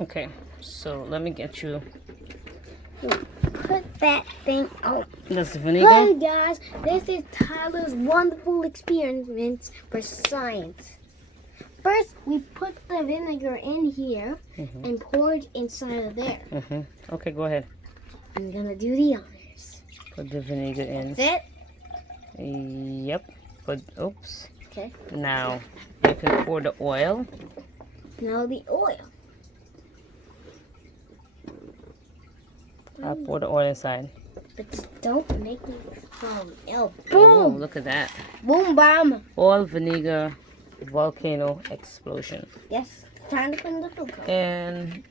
Okay, so let me get you Put that thing on. this Hey vinegar. guys, this is Tyler's wonderful experiments for science. First, we put the vinegar in here and pour it inside of there. Okay, go ahead. I'm gonna do the honors. Put the vinegar in. That's it? Yep. Oops. Okay. Now, you can pour the oil. Now the oil. I'll pour the oil inside. But just don't make it foam. Oh, Oh, boom! look at that. Boom, bomb. Oil, vinegar, volcano explosion. Yes, time to put in the food coloring.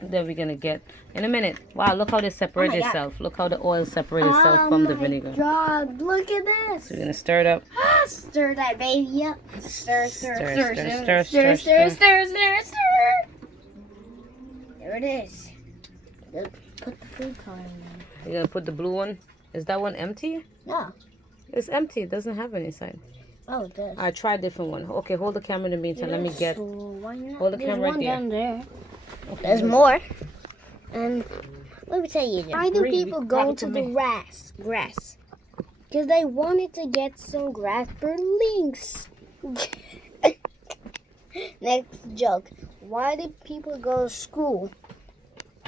And then we're gonna get in a minute. Wow, look how they separate Oh my God. itself. Look how the oil separates itself from the vinegar. Oh my God, look at this. So we're gonna stir it up. Stir that baby up. Stir, stir, Stir, stir, stir, stir, stir, stir, stir, stir, stir, stir. There it is. Put the food coloring in. You're gonna put the blue one. Is that one empty? No. It's empty. It doesn't have any inside. Oh, it does. I try a different one. Okay, hold the camera in the meantime. Let me get. Hold the There's camera one right there. down there. Okay, There's more. And let me tell you, why do Breathe. people Talk go to to the me. grass? Because they wanted to get some grass for links. Next joke. Why do people go to school?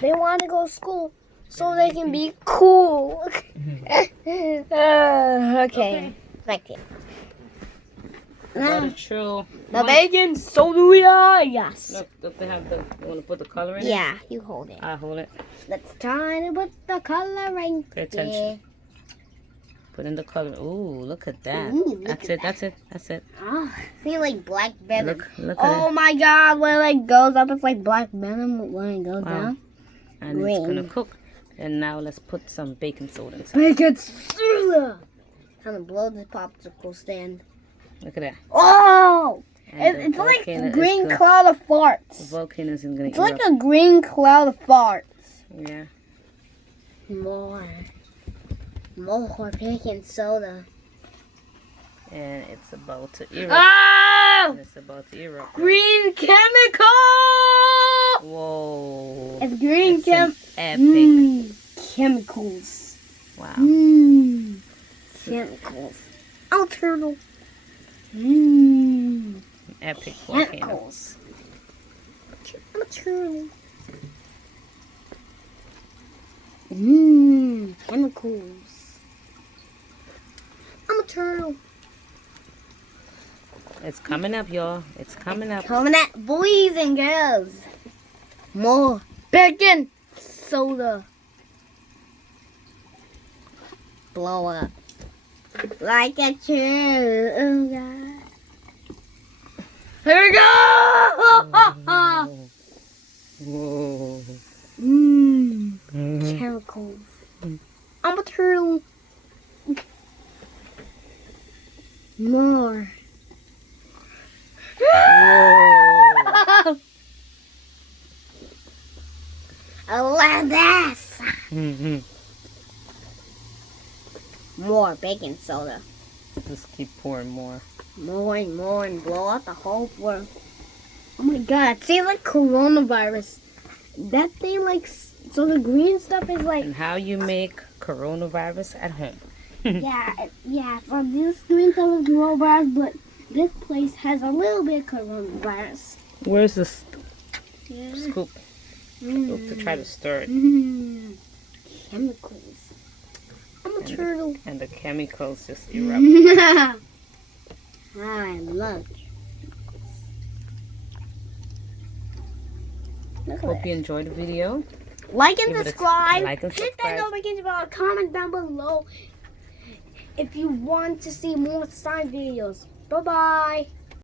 They want to go to school so they can be cool. Okay. Like it. Butter true. The bacon soda, yes. Look, they have the. You wanna put the color in it? Yeah, you hold it. I hold it. Let's try to put the coloring. Pay attention. Put in the color. Ooh, look at that. Ooh, look That's at it. That's it. That's it. Oh, I feel like black venom. Look at Oh it. my God! When it goes up, it's like black venom. When it goes Wow. down, And green. it's gonna cook. And now let's put some baking soda inside. bacon soda. Time to blow the popsicle stand. Look at that. Oh! And It's the like volcano a is green cook- cloud of The farts. volcano is gonna It's eat like up. a green cloud of farts. Yeah. More baking soda. And it's about to erupt. Oh! And it's about to erupt. Green chemical! Whoa. It's green That's an epic. chemicals. Wow. Chemicals. Oh, turtle. Epic volcano. Chemicals. I'm a turtle. Chemicals. I'm a turtle. It's coming up, y'all. It's coming up. Coming at boys and girls. More bacon soda. Blow up. Like a true. Oh, God. Here we go! Whoa. Chemicals. I'm a turtle. More. Whoa. I love this. More baking soda. Just keep pouring more. More and more and blow out the whole world. Oh my God, it seems like coronavirus. That thing like, so the green stuff is like, And how you make coronavirus at home. yeah, so this green stuff is coronavirus, but this place has a little bit of coronavirus. Where's the Yeah. scoop? Scoop to try to stir it. Chemicals. I'm a turtle. And the chemicals just erupt. I love it. Look at Hope that. you enjoyed the video. Like and Give it a subscribe. like and Hit subscribe. that notification bell. Comment down below if you want to see more science videos. Bye bye.